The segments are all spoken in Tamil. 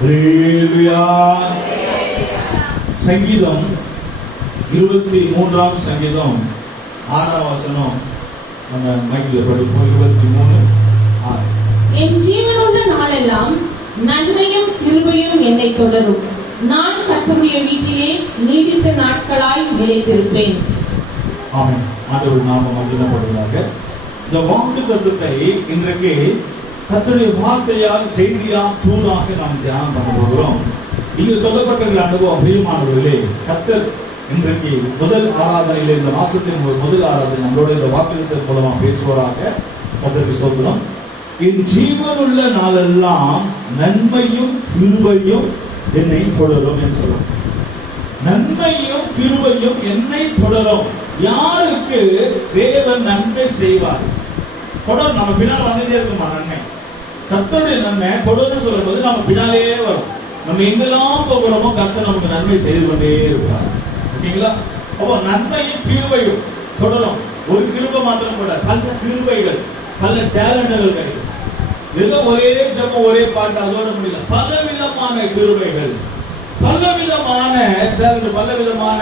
ஹல்லேலூயா. சங்கீதம் 23 சங்கீதம் 6 வசனம் நம்ம மைக்கில் படிப்போம். 23:6. என் ஜீவனுள்ள நாளெல்லாம் நன்மையும் கிருபையும் என்னை தொடரும். நான் கர்த்தருடைய வீட்டிலே நீடித்த நாட்களாய் நிலைத்திருப்பேன். ஆமென். ஆண்டவர் நாமம் மகிமைப்படுவதாக. இந்த வாக்குத்தத்தத்தை இன்றைக்கு கர்த்தருடைய வார்த்தையால் செய்தியால் தூதாக நாம் தியானம் பண்ண போகிறோம். இங்கு சொல்லப்பட்டிருக்கிற அனுபவம் பிரியமானவர்களே, கர்த்தர் இன்றைக்கு முதல் ஆராதனையில், இந்த மாசத்தின் முதல் ஆராதனை நம்மளோட இந்த வாக்குத்தத்தின் மூலமா பேசுவதாக. கர்த்தருக்கு ஸ்தோத்திரம். என் ஜீவனுள்ள நாளெல்லாம் நன்மையும் கிருபையும் என்னை தொடரும் என்று சொல்லும். நன்மையும் கிருபையும் என்னை தொடரும். யாருக்கு தேவன் நன்மை செய்வார்? தொடரும். நம்ம பின்னால் வந்துட்டே இருக்குமா நன்மை? கர்த்தருடைய நன்மை தொடர்ந்து சொல்லும் போது நம்ம பின்னாலே வரும். நம்ம எங்கெல்லாம் போகிறோமோ கர்த்தர் நமக்கு நன்மை செய்து கொண்டே இருப்பார். ஓகேங்களா? அப்போ நன்மையும் கிருபையும் தொடரும். ஒரு கிருபை மாத்திரம் கூட, பல கிருபைகள், பல டேலண்டுகள் கிடைக்கும். ஒரே ஜபம், ஒரே பாட்டு, அதோட முடியல. பல விதமான கிருபைகள், பல விதமான பல விதமான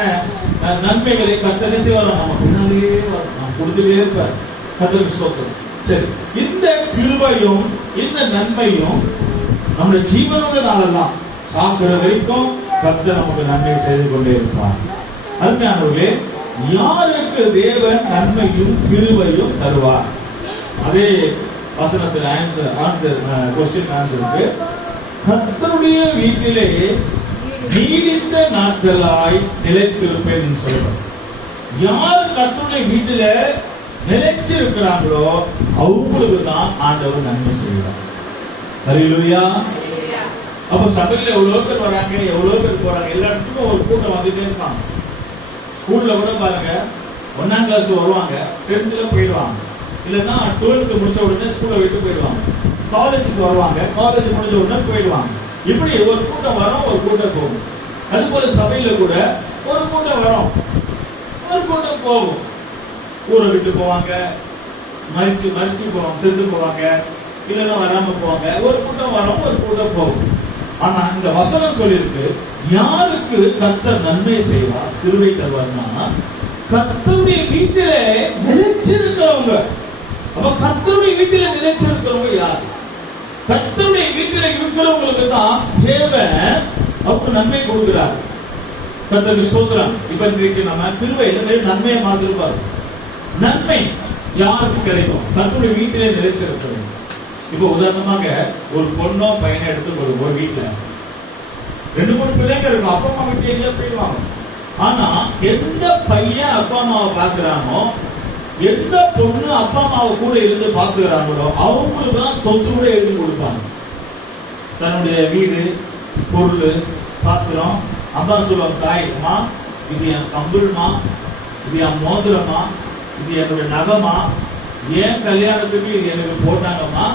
நன்மைகளை கர்த்தரே செய்வார். நம்ம பின்னாலே வரும், நாம் கொடுத்துட்டே இருப்பார். கர்த்தருக்கு ஸ்தோத்திரம். சரி, இந்த கிருபையும் இந்த நன்மையும் நம்முடைய ஜீவனோட நாளெல்லாம் சாக்கிற வரைக்கும் கர்த்தர் நமக்கு நன்மை செய்து கொண்டே இருப்பார். அருமையானவர்களே, யாருக்கு தேவன் நன்மையும் கிருபையும் தருவார்? அதே வசனத்தில் ஆன்சர் இருக்கு. கர்த்தருடைய வீட்டிலே நீடித்த நாட்களாய் நிலைத்திருப்பேன் சொல்றார். யார் கர்த்தருடைய வீட்டில நிலைச்சிருக்கிறாங்களோ அவங்களுக்கு தான் ஆண்டவர் நன்மை செய்வார். ஹல்லேலூயா. அப்ப சபையில எவ்வளவு பேர் வராங்க, எவ்வளவு பேர் போறாங்க, எல்லா இடத்துக்கும் ஒரு கூட்டம் வந்துட்டே இருப்பாங்க. ஸ்கூல்ல கூட பாருங்க, 1ஆம் கிளாஸ் வருவாங்க, 10th போயிடுவாங்க, இல்லைன்னா 12th முடிச்ச உடனே ஸ்கூலை விட்டு போயிடுவாங்க. காலேஜுக்கு வருவாங்க, காலேஜ் முடிஞ்ச உடனே போயிடுவாங்க. இப்படி ஒரு கூட்டம் வரும், ஒரு கூட்டம் போகும். அது போல சபையில கூட ஒரு கூட்டம் வரும், ஒரு கூட்டம் போகும். ஊரை விட்டு போவாங்க, மறிச்சு போவாங்க, சென்று போவாங்க, இல்லைன்னா வராம போவாங்க. ஒரு கூட்டம் வரும், ஒரு கூட்டம் போகும். ஆனா இந்த வசனம் சொல்லியிருக்கு, யாருக்கு கர்த்தர் நன்மை செய்வார், கிருபை தருவார்னா கர்த்தருடைய வீட்டிலே நிலைச்சிருக்கிறவங்க. அப்ப கர்த்தருடைய வீட்டில நிலைச்சிருக்கிறவங்க யார்? கர்த்தருடைய வீட்டில இருக்கிறவங்களுக்கு தான் தேவன் அவருக்கு நன்மை கொடுக்கிறார். கர்த்தருக்கு ஸ்தோத்திரம். இப்ப இன்றைக்கு நம்ம கிருபையில நன்மையை மாத்திருப்பார். நன்மை யாருக்கு கிடைக்கும்? கர்த்தருடைய வீட்டிலே நிலைச்சிருக்கிறவங்க. இப்ப உதாரணமாக ஒரு பொண்ணோ பையனை எடுத்து ஒரு வீட்டுல 2-3 பிள்ளைங்க இருக்கும். அப்பா அம்மா வீட்டு எங்க போயிடுவாங்க. ஆனா எந்த பையன் அப்பா அம்மாவை பாக்குறானோ, எந்த பொண்ணு அப்பா அம்மாவை கூட இருந்து பாத்துக்கிறாங்களோ அவங்களுக்கு தான் சொத்து கூட எழுதி கொடுப்பாங்க. தன்னுடைய வீடு, பொருள், பாத்திரம். அம்மா சொல்லுவாங்க, தாய், அம்மா இது என் கம்புள்மா, இது என் மோதிரமா, இது என்னுடைய நகமா, ஏன் கல்யாணத்துக்கு இது எனக்கு போட்டாங்கம்மா,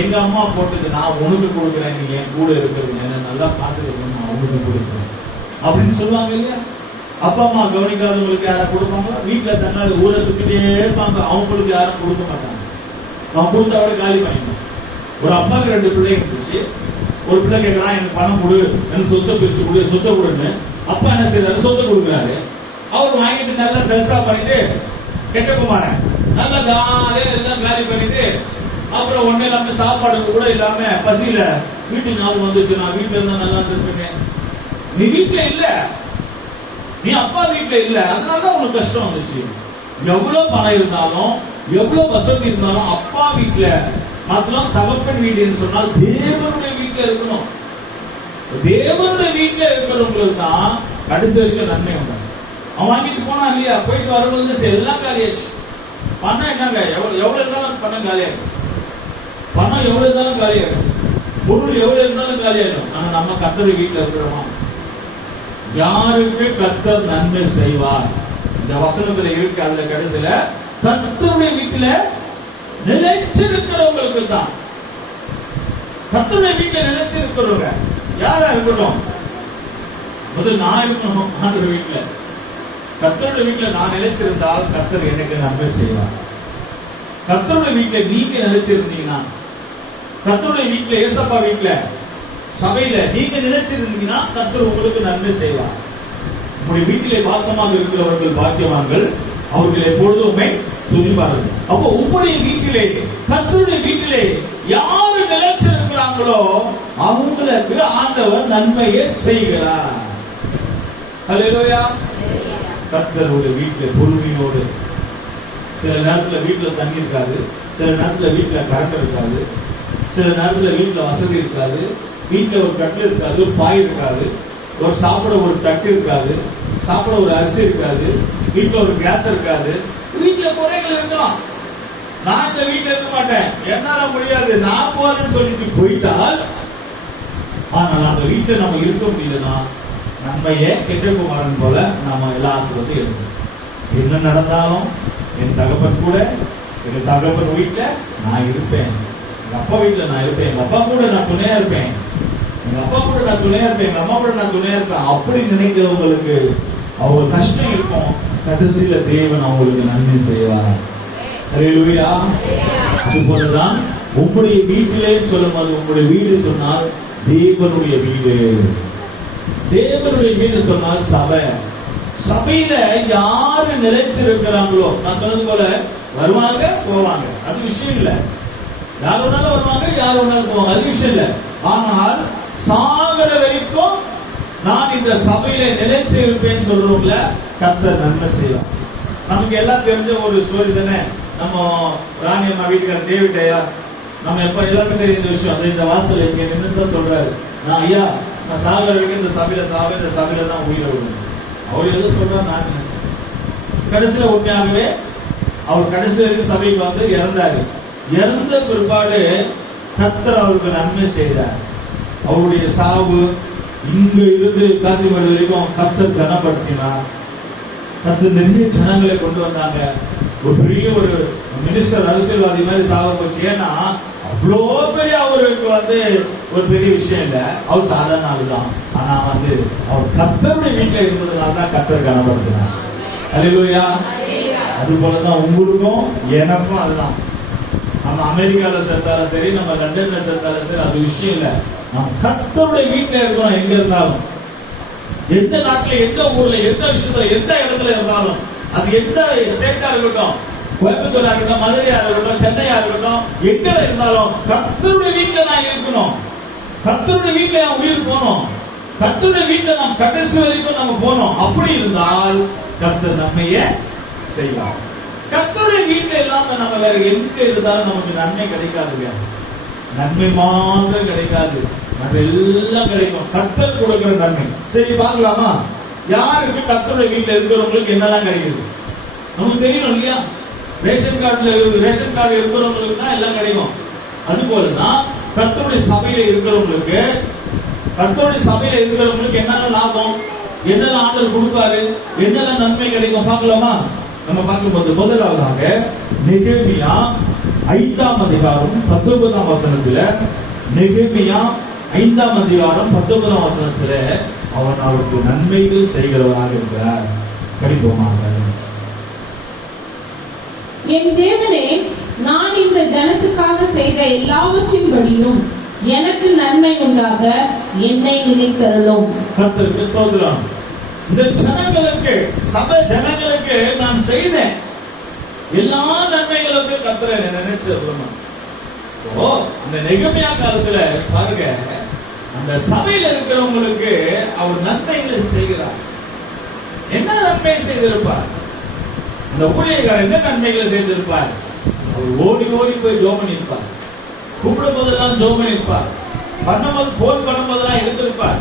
எங்க அம்மா போட்டது நான் உனக்கு கொடுக்குறேன், நீ என் கூட இருக்கிறது, என்ன நல்லா பாத்துக்கணும், நான் உனக்கு கொடுக்குறேன் அப்படின்னு சொல்லுவாங்க இல்லையா? அப்பா அம்மா கவனிக்காதவங்களுக்கு யாரும் கொடுப்பாங்க? வீட்டுல தன்னாது ஊரை சுத்திட்டே இருப்பாங்க, அவங்களுக்கு யாரும் கொடுக்க மாட்டாங்க. அவன் கொடுத்தா விட காலி பண்ணிக்கணும். ஒரு அப்பாவுக்கு 2 பிள்ளை இருந்துச்சு. ஒரு பிள்ளை கேட்கறான், எனக்கு பணம் கொடு, எனக்கு சொத்தை பிரிச்சு கொடு, சொத்தை கொடுன்னு. அப்பா என்ன செய்யறாரு? சொத்தை கொடுக்குறாரு. அவர் வாங்கிட்டு நல்லா தரிசா பண்ணிட்டு, கெட்ட குமாரன் நல்லா ஜாலியா எல்லாம் காலி பண்ணிட்டு, அப்புறம் ஒண்ணு இல்லாம சாப்பாடு கூட இல்லாம பசியில வீட்டுக்கு ஞாபகம் வந்துச்சு, நான் வீட்டுல இருந்தா நல்லா இருந்திருப்பேன். நீ வீட்டுல இல்ல, நீ அப்பா வீட்டுல இல்ல, அதனாலதான் உனக்கு கஷ்டம் வந்துச்சு. எவ்வளவு பணம் இருந்தாலும், எவ்வளவு வசதி இருந்தாலும் அப்பா வீட்டுல மாத்திரம், தகப்பன் வீடுன்னு சொன்னால் தேவனுடைய வீட்டுல இருக்கணும். தேவனுடைய வீட்டுல இருக்கிறவங்களுக்கு தான் கடைசி வரைக்கும் நன்மை உண்டு. அவன் வாங்கிட்டு போனா இல்லையா, போயிட்டு வரும்போது எல்லாம் காலியாச்சு. பணம் என்னங்க, எவ்வளவு இருந்தாலும் பணம் காலியாகும். பணம் எவ்வளவு இருந்தாலும் காலியாகும், பொருள் எவ்வளவு இருந்தாலும் காலியாகும். ஆனா நம்ம கர்த்தருடைய வீட்டுல இருக்கிறோமா? யாருக்கு கர்த்தர் நன்மை செய்வார்? இந்த வசனத்துல இருக்கு. அதுல கடைசியில கர்த்தருடைய வீட்டுல நிலைச்சிருக்கிறவங்களுக்கு தான். கர்த்தருடைய வீட்டுல நிலைச்சிருக்கிறவங்க யாரா இருக்கட்டும், முதல் நான் இருக்கணும். ஆண்டவர் வீட்டுல, கர்த்தருடைய வீட்டுல நான் நிலைச்சிருந்தால் கர்த்தர் எனக்கு நன்மை செய்வார். கர்த்தருடைய வீட்டுல நீங்க நிலைச்சிருந்தீங்கன்னா, கர்த்தருடைய வீட்டுல, ஏசப்பா வீட்டுல சபையில நீங்க நிலைச்சிருந்தீங்கன்னா கர்த்தர் உங்களுக்கு நன்மை செய்வார். உங்களுடைய வீட்டிலே வாசமாக இருக்கிறவர்கள் பாக்கியவான்கள், அவர்கள் எப்பொழுதுமே துதிப்பார்கள். அப்போ உங்களுடைய வீட்டிலே, கர்த்தருடைய வீட்டிலே யாரு நிலைச்சிருக்கிறாங்களோ அவங்களுக்கு ஆண்டவர் நன்மையை செய்கிறார். ஹல்லேலூயா. கர்த்தருடைய வீட்டில் பொறுமையோடு, சில நேரத்துல வீட்டுல தண்ணி இருக்காது, சில நேரத்துல வீட்டுல கரண்ட் இருக்காது, சில நேரத்துல வீட்டுல வசதி இருக்காது, வீட்டுல ஒரு கட்டில் இருக்காது, ஒரு பாய் இருக்காது, ஒரு சாப்பிட ஒரு தட்டு இருக்காது, சாப்பிட ஒரு அரிசி இருக்காது, வீட்டுல ஒரு கேஸ் இருக்காது, வீட்டுல குறைகள் இருக்கலாம். நான் இந்த வீட்டுல இருக்க மாட்டேன், என்னால முடியாது, நான் போறேன்னு சொல்லிட்டு போயிட்டால், ஆனால் அந்த வீட்டுல நம்ம இருக்க முடியலன்னா நன்மையே கெட்டகுமாரன் போல நாம எல்லா ஆசீர்வாதத்தையும் எடுக்கணும். என்ன நடந்தாலும் என் தகப்பன் கூட, எங்க தகப்பன் வீட்டுல நான் இருப்பேன், எங்க அப்பா வீட்டுல நான் இருப்பேன், எங்க அப்பா கூட நான் துணையா இருப்பேன், எங்க அப்பா கூட நான் துணையா இருப்பேன், எங்க அம்மா கூட நான் துணையா இருப்பேன். அப்படி நினைக்கிறவங்களுக்கு அவங்க கஷ்டம் இருக்கும், கடைசியில தேவன் அவங்களுக்கு நன்மை செய்வார். ஹல்லேலூயா. அதுபோலதான் உங்களுடைய வீட்டிலே சொல்லும் போது, உங்களுடைய வீடு சொன்னால் தேவனுடைய வீடு, தேவனுடைய வீடு சொன்னால் சபை. சபையில யாரு நிலைச்சிருக்கிறாங்களோ, நான் சொன்னது போல வருவாங்க போவாங்க, அது விஷயம் இல்ல. யார் வேணாலும் வருவாங்க, யார் வேணாலும் போவாங்க, அது விஷயம் இல்ல. ஆனால் சாகர வரைக்கும் நான் இந்த சபையில நிலைச்சு இருப்பேன்னு சொல்றவங்கள கர்த்தர் நன்மை செய்வார். நமக்கு எல்லாம் தெரிஞ்ச ஒரு ஸ்டோரி தானே, நம்ம ராணி அம்மா வீட்டுக்கார டேவிட் ஐயா, நம்ம எப்ப எல்லாருமே தெரியும் இந்த விஷயம். அது இந்த வாசல் இங்க நின்று தான் சொல்றாரு, நான் ஐயா நான் சாகர வரைக்கும் இந்த சபையில சாவே, இந்த சபையில தான் உயிரை விடுவேன். அவர் எது சொல்றாரு நான் நினைச்சேன். கடைசியில உண்மையாகவே அவர் கடைசி வரைக்கும் சபைக்கு வந்து இறந்தாரு. இறந்த பிற்பாடு கர்த்தர் அவருக்கு நன்மை செய்தார். அவருடைய சாவு இங்க இருந்து காசிமேடு வரைக்கும் கர்த்தர் கனப்படுத்தினார். கர்த்தர் நிறைய ஜனங்களை கொண்டு வந்தாங்க. ஒரு பெரிய ஒரு மினிஸ்டர், அரசியல்வாதி மாதிரி சாவ போச்சு. ஏன்னா அவ்வளோ பெரிய அவருக்கு வந்து ஒரு பெரிய விஷயம் இல்ல, அவர் சாதாரண ஆளுதான். ஆனா வந்து அவர் கர்த்தருடைய வீட்டுல இருந்ததுனால தான் கர்த்தர் கனப்படுத்தினார். ஹல்லேலூயா. அது போலதான் உங்களுக்கும் எனக்கும் அதுதான். நம்ம அமெரிக்கால சேர்ந்தாலும் சரி, நம்ம லண்டன்ல சேர்ந்தாலும் சரி, அது விஷயம் இல்ல. நம்ம கர்த்தருடைய வீட்டுல இருக்கணும். எங்க இருந்தாலும், எந்த நாட்டுல, எந்த ஊர்ல, எந்த விஷயத்துல, எந்த இடத்துல இருந்தாலும், அது எந்த ஸ்டேட்டா இருக்கட்டும், கோயம்புத்தூரா இருக்கட்டும், மதுரையா இருக்கட்டும், சென்னையா இருக்கட்டும், எங்க இருந்தாலும் கர்த்தருடைய வீட்டுல நான் இருக்கணும். கர்த்தருடைய வீட்டுல என் உயிர் போகணும். கர்த்தருடைய வீட்டுல நாம் கடைசி வரைக்கும் நம்ம போனோம். அப்படி இருந்தால் கர்த்தர் நன்மையை செய்வார். கர்த்தருடைய வீட்டுல இல்லாம நம்ம வேற எங்க இருந்தாலும் நமக்கு நன்மை கிடைக்காதுங்க. நன்மை மாத்திரம் கிடைக்காது, நன்மை எல்லாம் கிடைக்கும். கர்த்தர் கொடுக்கிற நன்மை. சரி பார்க்கலாமா, யாருக்கு கர்த்தருடைய வீட்டுல இருக்கிறவங்களுக்கு என்னெல்லாம் கிடைக்குது நமக்கு தெரியணும் இல்லையா? ரேஷன் கார்டுல ரேஷன் கார்டு இருக்கிறவங்களுக்கு தான் எல்லாம் கிடைக்கும். அது போலதான் கர்த்தருடைய சபையில இருக்கிறவங்களுக்கு, கர்த்தருடைய சபையில இருக்கிறவங்களுக்கு என்னெல்லாம் லாபம், என்னெல்லாம் ஆண்டவர் கொடுப்பாரு, என்னெல்லாம் நன்மை கிடைக்கும் பார்க்கலாமா? நம்ம பார்க்கும்போது முதலாவதாக நெகேமியா 5ஆம் அதிகாரம் 19ஆம் வசனத்துல, நெகேமியா 5ஆம் அதிகாரம் 19ஆம் வசனத்துல அவன் அவருக்கு நன்மைகள் செய்கிறவராக இருக்கிறார். படிப்போமாக. என் தேவனே, நான் இந்த ஜனத்துக்காக செய்த எல்லாவற்றின்படியும் எனக்கு நன்மை உண்டாக என்னை நினைத்தருளும். கர்த்தருக்கு ஸ்தோத்திரம். இந்த ஜனங்களுக்கு, சபை ஜனங்களுக்கு நான் செய்தேன் எல்லா நன்மைகளுக்கும் கர்த்தரை நினைச்சருளும். அந்த நெகேமியா காலத்துல பாருங்க, அந்த சபையில இருக்கிறவங்களுக்கு அவர் நன்மைகளை செய்கிறார். என்ன நன்மை செய்திருப்பார்? அந்த ஊழியக்காரர் என்ன நன்மைகளை செய்திருப்பார்? அவர் ஓடி ஓடி போய் ஜோம் பண்ணிருப்பார், கூப்பிடும் போதெல்லாம் ஜோம் பண்ணிருப்பார், பண்ணும்போது போன் பண்ணும் போதெல்லாம் இருந்திருப்பார்.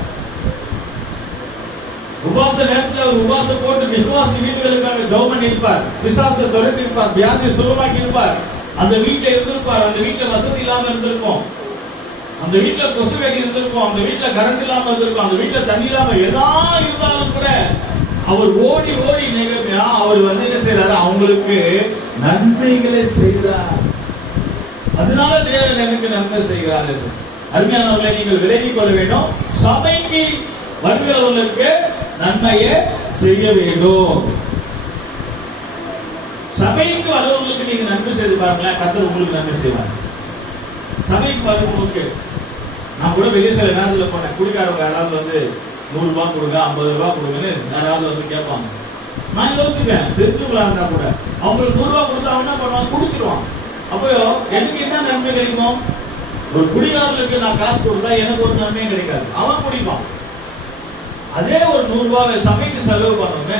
உபாச நேரத்தில் அவர் உபாசம் போட்டு விசுவாசி வீடுகளுக்காக ஜோம் பண்ணிருப்பார், பிசாசை துரத்திருப்பார், வியாதி சுகமாக்கி இருப்பார். அந்த வீட்டுல இருந்திருப்பார். அந்த வீட்டுல வசதி இல்லாம இருந்திருக்கும், அந்த வீட்டுல கொசு வெடி இருந்திருக்கும், அந்த வீட்டுல கரண்ட் இல்லாம இருந்திருக்கும், அந்த வீட்டுல தண்ணி இல்லாம எதா இருந்தாலும் கூட அவர் ஓடி ஓடி நெகேமியா அவர் வந்து என்ன செய்யறாரு? அவங்களுக்கு நன்மைகளை செய்தார். அதனால தேவன் எனக்கு நன்மை செய்கிறார். அருமையானவர்களை நீங்கள் விலகிக் கொள்ள வேண்டும். சபைக்கு வருகிறவர்களுக்கு நன்மையை செய்ய வேண்டும். சபைக்கு வருவர்களுக்கு நீங்க நன்மை செய்து பாருங்களேன், கர்த்தர் உங்களுக்கு நன்மை செய்வார். சபைக்கு வருவதற்கு நான் கூட வெளியே சில நேரத்துல போனேன், குடிக்காரங்க யாராவது வந்து 100 ரூபாய் கொடுங்க, 50 ரூபாய் கொடுங்கன்னு யாராவது வந்து கேட்பாங்க. நான் யோசிப்பேன், தெரிஞ்சுங்களா இருந்தா கூட அவங்களுக்கு 100 ரூபாய் கொடுத்தா என்ன பண்ணுவாங்க, குடிச்சிருவான். அப்போ எனக்கு என்ன நன்மை கிடைக்கும்? ஒரு குடிகாரனுக்கு நான் காசு கொடுத்தா எனக்கு ஒரு நன்மையும் கிடைக்காது, அவன் குடிப்பான். அதே ஒரு 100 ரூபாய் சமைக்கு செலவு பண்ணுவோமே,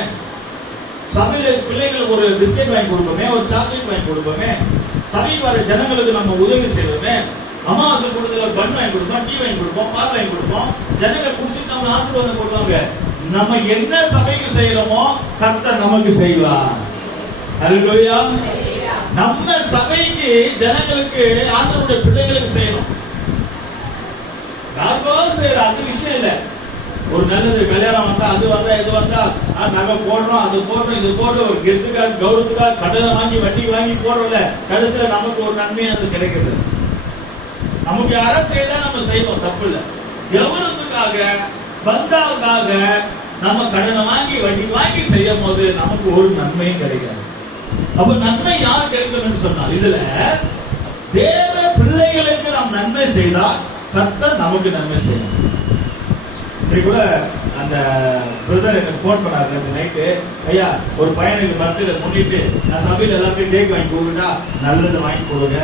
சமையல பிள்ளைகளுக்கு ஒரு பிஸ்கெட் வாங்கி கொடுப்போமே, ஒரு சாக்லேட் வாங்கி கொடுப்போமே, சமைக்கு வர ஜனங்களுக்கு நம்ம உதவி செய்வோமே, அமாவாசை கொடுத்துல பன் வாங்கி கொடுப்போம், டீ வாங்கி கொடுப்போம், பால் வாங்கி கொடுப்போம், ஜனங்க குடிச்சிட்டு நம்ம ஆசீர்வாதம் கொடுப்பாங்க. நம்ம என்ன சபைக்கு செய்யறோமோ கர்த்தர் நமக்கு செய்வார். ஹல்லேலூயா. நம்ம சபைக்கு ஜனங்களுக்கு ஆண்டவருடைய பிள்ளைகளுக்கு செய்யணும். யாருக்கும் செய்யற அது விஷயம் இல்ல. ஒரு நல்லது கல்யாணம் வந்தா, அது வந்தா, இது வந்தா, நகை போடுறோம், அது போடுறோம், இது போடுறோம், ஒரு கெத்துக்காக கௌரவத்துக்காக கடனை வாங்கி வட்டி வாங்கி போடுறோம்ல, கடைசியில நமக்கு ஒரு நன்மை அது கிடைக்கிறது. நமக்கு யாரா செய்யறதா நம்ம செய்வோம், தப்பு இல்ல. கௌரவத்துக்காக பந்தாவுக்காக நம்ம கடனை வாங்கி வட்டி வாங்கி செய்யும் போது நமக்கு ஒரு நன்மையும் கிடைக்காது. அப்ப நன்மை யார் கிடைக்கும் சொன்னால், இதுல தேவ பிள்ளைகளுக்கு நாம் நன்மை செய்தால் கர்த்தர் நமக்கு நன்மை செய்யணும். இன்னைக்கு கூட அந்த பிரதர் எனக்கு போன் பண்ணாரு நைட்டு, ஐயா ஒரு பையனுக்கு பர்த்டே முன்னிட்டு நான் சபையில எல்லாத்தையும் கேக் வாங்கி கொடுத்தா நல்லது வாங்கி கொடுங்க,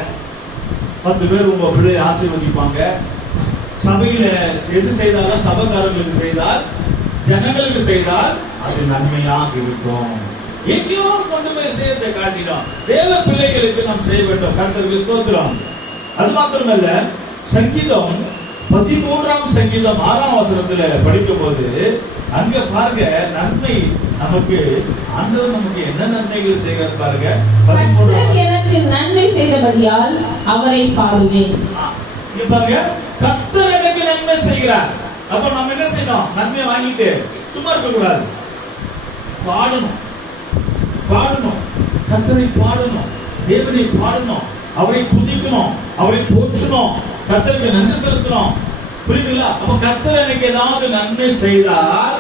10 பேர் உங்க பிள்ளையை ஆசீர்வதிப்பாங்க. சபையில எது செய்தாலும் சபைக்காரங்களுக்கு செய்தால், ஜனங்களுக்கு செய்தால் அது நன்மையாக இருக்கும். எங்கேயோ கொண்டு போய் செய்யறதை காட்டிடும். தேவ பிள்ளைகளுக்கு நாம் செய்ய வேண்டும். கர்த்தருக்கு ஸ்தோத்திரம். அது மாத்திரமல்ல, சங்கீதம் 13ஆம் சங்கீதம் 6ஆம் வசனத்துல படிக்கும் போது அங்க பாருங்க, நன்மை நமக்கு ஆண்டவர் நமக்கு என்ன நன்மைகள் செய்கிறார் பாருங்க. எனக்கு நன்மை செய்தபடியால் அவரை பாடுவேன். இங்க பாருங்க, கர்த்தர் எனக்கு நன்மை செய்கிறார். அப்ப நம்ம என்ன செய்யணும்? நன்மை வாங்கிட்டு சும்மா இருக்க கூடாது, பாடணும். பாடணும், கர்த்தரை பாடணும், தேவனை பாடணும், அவரை துதிக்கணும், அவரை போற்றணும், கர்த்தருக்கு நன்றி செலுத்தணும். புரியுதுங்களா? அப்ப கர்த்தர் எனக்கு ஏதாவது நன்மை செய்தால்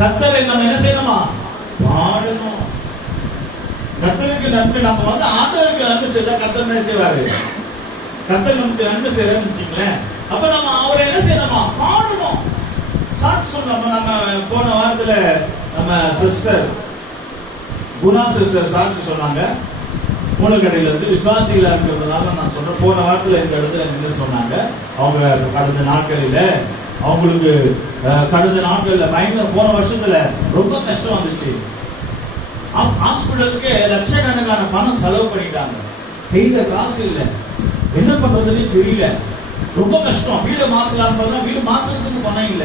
கர்த்தரை நம்ம என்ன செய்யணுமா? பாடணும். கர்த்தருக்கு நன்மை நம்ம வந்து ஆண்டவருக்கு நன்மை செய்தா கர்த்தர் என்ன செய்வாரு? கர்த்தர் நமக்கு நன்மை செய்யறன்னு வச்சுங்களேன். அப்ப நம்ம அவரை என்ன செய்யணுமா? பாடணும். சாட்சி சொல்லணும். நம்ம போன வாரத்துல நம்ம சிஸ்டர் குணா சிஸ்டர் சாட்சி சொன்னாங்க. மூலக்கடையில இருந்து விசுவாசிகளா இருக்கிறதுனால நான் சொல்றேன். போன வாரத்துல இந்த இடத்துல நின்று சொன்னாங்க. அவங்க கடந்த நாட்களில அவங்களுக்கு பயங்கர, போன வருஷத்துல ரொம்ப கஷ்டம் வந்துச்சு. ஹாஸ்பிட்டலுக்கு லட்சக்கணக்கான பணம் செலவு பண்ணிட்டாங்க. கையில காசு இல்ல, என்ன பண்றதுன்னு தெரியல, ரொம்ப கஷ்டம். வீடை மாத்தலான்னு பார்த்தா வீடு மாத்துறதுக்கு பணம் இல்ல,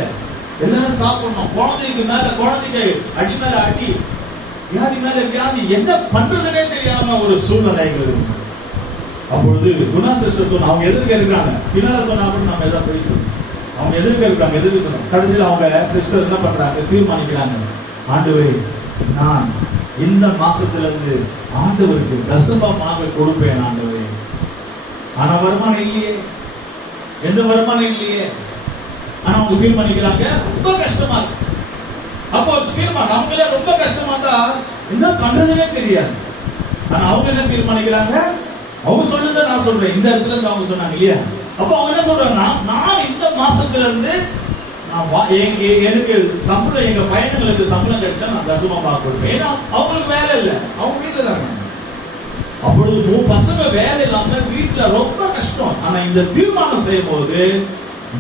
எல்லாரும் சாப்பிடணும். குழந்தைக்கு மேல குழந்தைக்கு அடி மேல அடி, வியாதி மேல வியாதி, என்ன பண்றதுன்னே தெரியாம ஒரு சூழ்நிலை இருக்கு. அப்பொழுது குணா சிஸ்டர் சொன்ன, அவங்க எதிர்க்க இருக்கிறாங்க, பின்னால சொன்னா கூட நம்ம எதாவது போய் சொல்லணும். அவங்க எதிர்க்க இருக்காங்க, எதிர்க்க சொன்னோம். கடைசியில் அவங்க சிஸ்டர் என்ன பண்றாங்க? தீர்மானிக்கிறாங்க, ஆண்டவரே நான் இந்த மாசத்துல இருந்து ஆண்டவருக்கு தசமமாக கொடுப்பேன் ஆண்டவரே. ஆனா வருமானம் இல்லையே, எந்த வருமானம் இல்லையே. ஆனா அவங்க தீர்மானிக்கிறாங்க. ரொம்ப கஷ்டமா இருக்கு. அப்போ தீர்மானம் அவங்களே ரொம்ப கஷ்டமா தான் என்ன பண்றதுன்னே தெரியாது. ஆனா அவங்க என்ன தீர்மானிக்கிறாங்க? அவங்க சொல்றத நான் சொல்றேன். இந்த இடத்துல இருந்து அவங்க சொன்னாங்க இல்லையா? அப்ப அவங்க என்ன சொல்றாங்கன்னா, நான் இந்த மாசத்துல இருந்து எனக்கு சம்பளம், எங்க பையன்களுக்கு சம்பளம் கிடைச்சா நான் தசமமா கொடுப்பேன். ஏன்னா அவங்களுக்கு வேலை இல்லை, அவங்க வீட்டுல தான். அப்பொழுது பசங்க வேலை இல்லாம வீட்டுல ரொம்ப கஷ்டம். ஆனா இந்த தீர்மானம் செய்யும் போது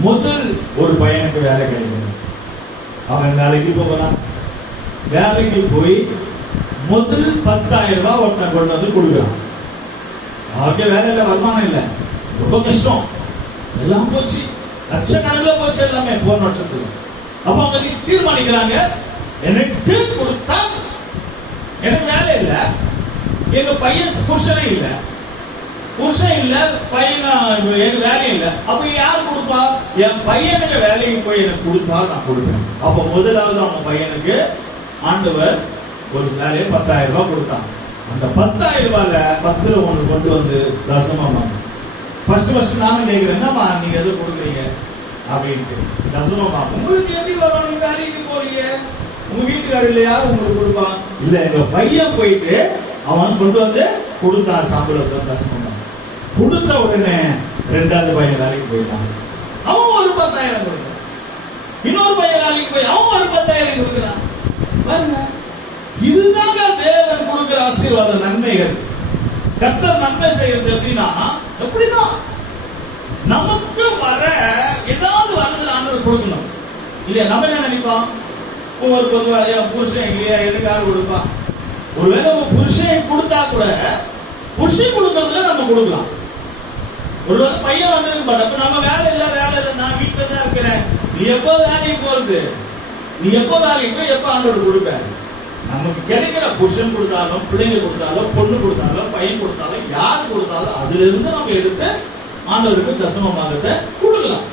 முதல் ஒரு பையனுக்கு வேலை கிடைக்கும். அவன் வேலைக்கு போகிறான். வேலைக்கு போய் முதல் 10,000 ரூபாய் ஒருத்தன் கொண்டு வந்து கொடுக்குறான். அவருக்கு வேலை இல்லை, வருமானம் இல்லை, ரொம்ப கஷ்டம், எல்லாம் போச்சு, லட்சக்கணக்கில் போச்சு எல்லாமே போன வருஷத்துக்கு. அப்ப அவங்க தீர்மானிக்கிறாங்க, எனக்கு கொடுத்தா எனக்கு வேலை இல்லை, எங்க பையன் புருஷனே இல்ல, புருஷன் இல்ல, பையன் எனக்கு வேலை இல்லை. அப்ப யார் கொடுப்பா? என் பையனுக்கு வேலைக்கு போய் எனக்கு கொடுத்தா நான் கொடுப்பேன். அப்ப முதலாவது அவங்க பையனுக்கு ஆண்டவர் ஒரு வேலையை 10,000 ரூபாய் கொடுத்தாங்க. அந்த 10,000 ரூபாயில 10ல ஒன்று கொண்டு வந்து தசமமா. ஃபர்ஸ்ட் நானும் கேட்கிறேன், என்னம்மா நீங்க எது கொடுக்குறீங்க அப்படின்ட்டு. தசமமா உங்களுக்கு எப்படி வரும்? நீங்க வேலைக்கு போறீங்க, உங்க வீட்டுக்காரர் இல்லையா உங்களுக்கு கொடுப்பா? இல்ல, எங்க பையன் போயிட்டு அவன் கொண்டு வந்து கொடுத்தான் சம்பளத்தை. தசமமா கொடுத்த உடனே 2வது பையன் வேலைக்கு போயிட்டான். அவன் ஒரு 10,000 கொடுக்கிறான். இன்னொரு பையன் வேலைக்கு போய் அவன் ஒரு 10,000 கொடுக்கிறான். பாருங்க, இதுதாங்க தேவன் கொடுக்கிற ஆசீர்வாத நன்மைகள். கர்த்தர் நன்மை செய்யறது எப்படின்னா, எப்படிதான் நமக்கு வர ஏதாவது வருது ஆண்டவர் கொடுக்கணும் இல்லையா? நம்ம என்ன நினைப்போம், ஒரு பொதுவாக புருஷன் இல்லையா எதுக்காக கொடுப்பான். ஒருவேளை புருஷன் கொடுத்தா கூட புருஷன் கொடுக்கறதுல நம்ம கொடுக்கலாம். ஒருவேளை பையன் வந்திருக்க மாட்டோம், நம்ம வேலை இல்ல நான் வீட்டுல தான் இருக்கிறேன், நீ எப்போ வேலைக்கு போறது, நீ எப்போ வேலைக்கு போய் எப்ப ஆண்டவர் கொடுப்ப. நமக்கு கிடைக்கிற புருஷன் கொடுத்தாலும் பிள்ளைங்க கொடுத்தாலும் பொண்ணு கொடுத்தாலும் பையன் கொடுத்தாலும் யார் கொடுத்தாலும் அதுல இருந்து நம்ம எடுத்து ஆண்டவருக்கு தசமமாகத்தை கொடுக்கலாம்.